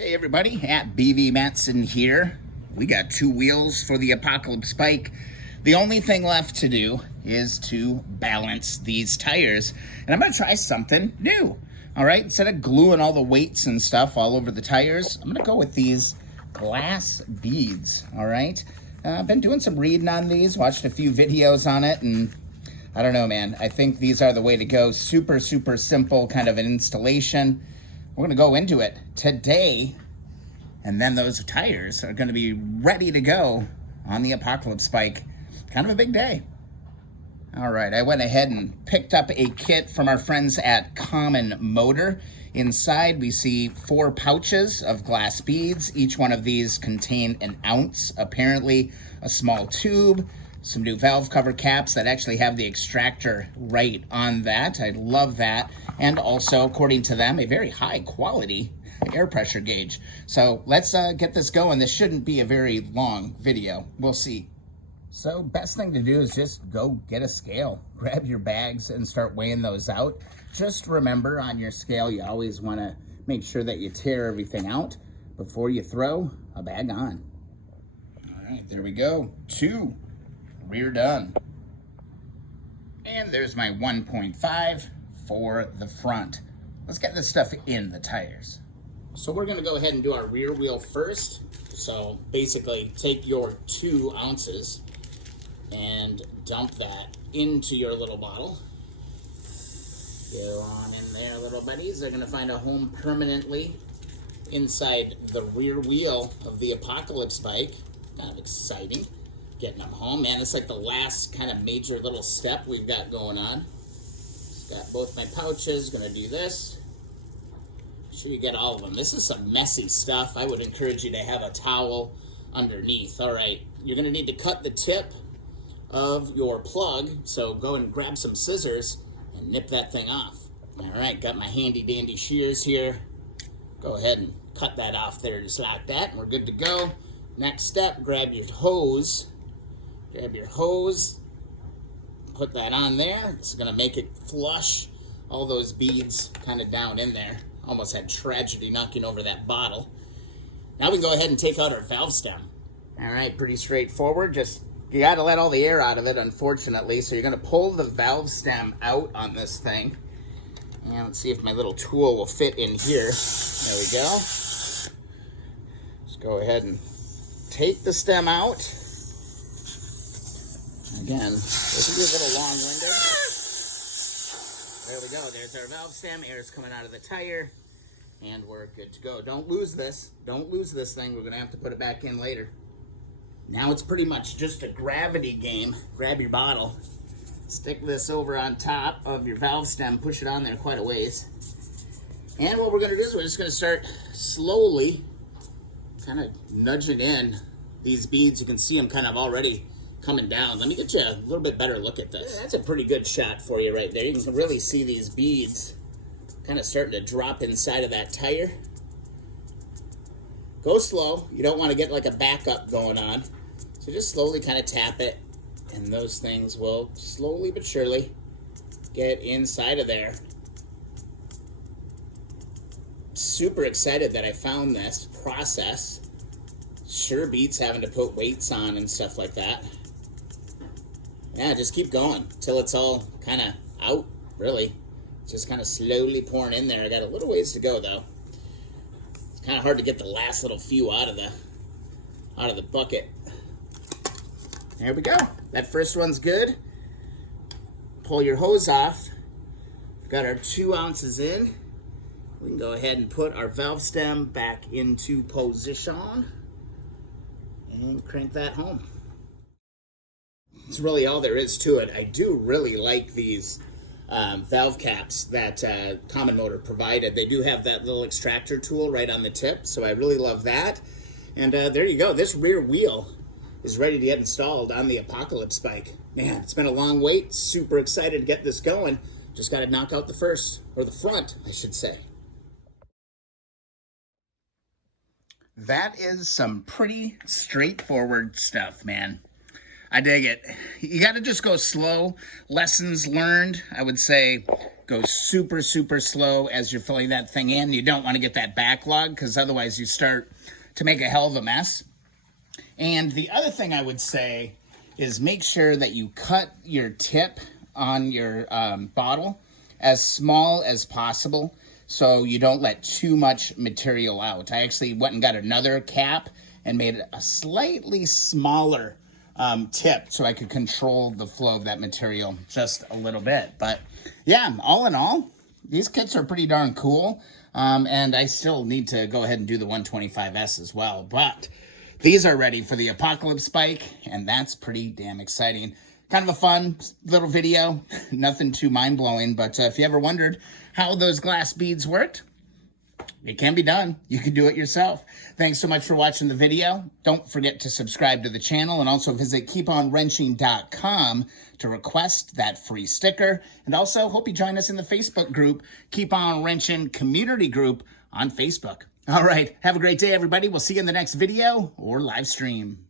Hey everybody, at BV Matson here. We got two wheels for the Apocalypse bike. The only thing left to do is to balance these tires. And I'm gonna try something new. All right, instead of gluing all the weights and stuff all over the tires, I'm gonna go with these glass beads, all right? I've been doing some reading on these, watched a few videos on it, and I don't know, man. I think these are the way to go. Super, super simple kind of an installation. We're gonna go into it today, and then those tires are gonna be ready to go on the Apocalypse bike. Kind of a big day. All right, I went ahead and picked up a kit from our friends at Common Motor. Inside, we see 4 pouches of glass beads. Each one of these contain an ounce, apparently a small tube, some new valve cover caps that actually have the extractor right on that. I love that. And also, according to them, a very high quality air pressure gauge. So let's get this going. This shouldn't be a very long video. We'll see. So best thing to do is just go get a scale. Grab your bags and start weighing those out. Just remember, on your scale, you always want to make sure that you tear everything out before you throw a bag on. All right, there we go. 2. Rear done. And there's my 1.5 for the front. Let's get this stuff in the tires. So we're gonna go ahead and do our rear wheel first. So basically take your 2 ounces and dump that into your little bottle. Go on in there, little buddies. They're gonna find a home permanently inside the rear wheel of the Apocalypse bike. Kind of exciting. Getting them home. Man, it's like the last kind of major little step we've got going on. Just got both my pouches. Gonna do this. Make sure you get all of them. This is some messy stuff. I would encourage you to have a towel underneath. All right, you're gonna need to cut the tip of your plug. So go and grab some scissors and nip that thing off. All right, got my handy dandy shears here. Go ahead and cut that off there just like that, and we're good to go. Next step, grab your hose. Grab your hose, put that on there. This is gonna make it flush all those beads kind of down in there. Almost had tragedy knocking over that bottle. Now we can go ahead and take out our valve stem. All right, pretty straightforward. Just, you gotta let all the air out of it, unfortunately. So you're gonna pull the valve stem out on this thing. And let's see if my little tool will fit in here. There we go. Just go ahead and take the stem out. Again, this will be a little long-winded. There we go. There's our valve stem. Air's coming out of the tire. And we're good to go. Don't lose this. Don't lose this thing. We're going to have to put it back in later. Now it's pretty much just a gravity game. Grab your bottle. Stick this over on top of your valve stem. Push it on there quite a ways. And what we're going to do is we're just going to start slowly kind of nudging in these beads. You can see them kind of already coming down. Let me get you a little bit better look at this. That's a pretty good shot for you right there. You can really see these beads kind of starting to drop inside of that tire. Go slow. You don't want to get like a backup going on. So just slowly kind of tap it, and those things will slowly but surely get inside of there. Super excited that I found this process. Sure beats having to put weights on and stuff like that. Yeah, just keep going till it's all kind of out, really. It's just kind of slowly pouring in there. I got a little ways to go, though. It's kind of hard to get the last little few out of the bucket. There we go. That first one's good. Pull your hose off. We've got our 2 ounces in. We can go ahead and put our valve stem back into position and crank that home. It's really all there is to it. I do really like these valve caps that Common Motor provided. They do have that little extractor tool right on the tip, so I really love that. And there you go. This rear wheel is ready to get installed on the Apocalypse bike. Man, it's been a long wait. Super excited to get this going. Just got to knock out the front, I should say. That is some pretty straightforward stuff, man. I dig it. You got to just go slow. Lessons learned, I would say go super, super slow as you're filling that thing in. You don't want to get that backlog because otherwise you start to make a hell of a mess. And the other thing I would say is make sure that you cut your tip on your bottle as small as possible so you don't let too much material out. I actually went and got another cap and made a slightly smaller tip so I could control the flow of that material just a little bit. But yeah, all in all, these kits are pretty darn cool. And I still need to go ahead and do the 125S as well. But these are ready for the Apocalypse Spike, and that's pretty damn exciting. Kind of a fun little video, nothing too mind-blowing, but if you ever wondered how those glass beads worked, it can be done. You can do it yourself. Thanks so much for watching the video. Don't forget to subscribe to the channel and also visit keeponwrenching.com to request that free sticker. And also hope you join us in the Facebook group, Keep On Wrenching Community Group on Facebook. All right, have a great day, everybody. We'll see you in the next video or live stream.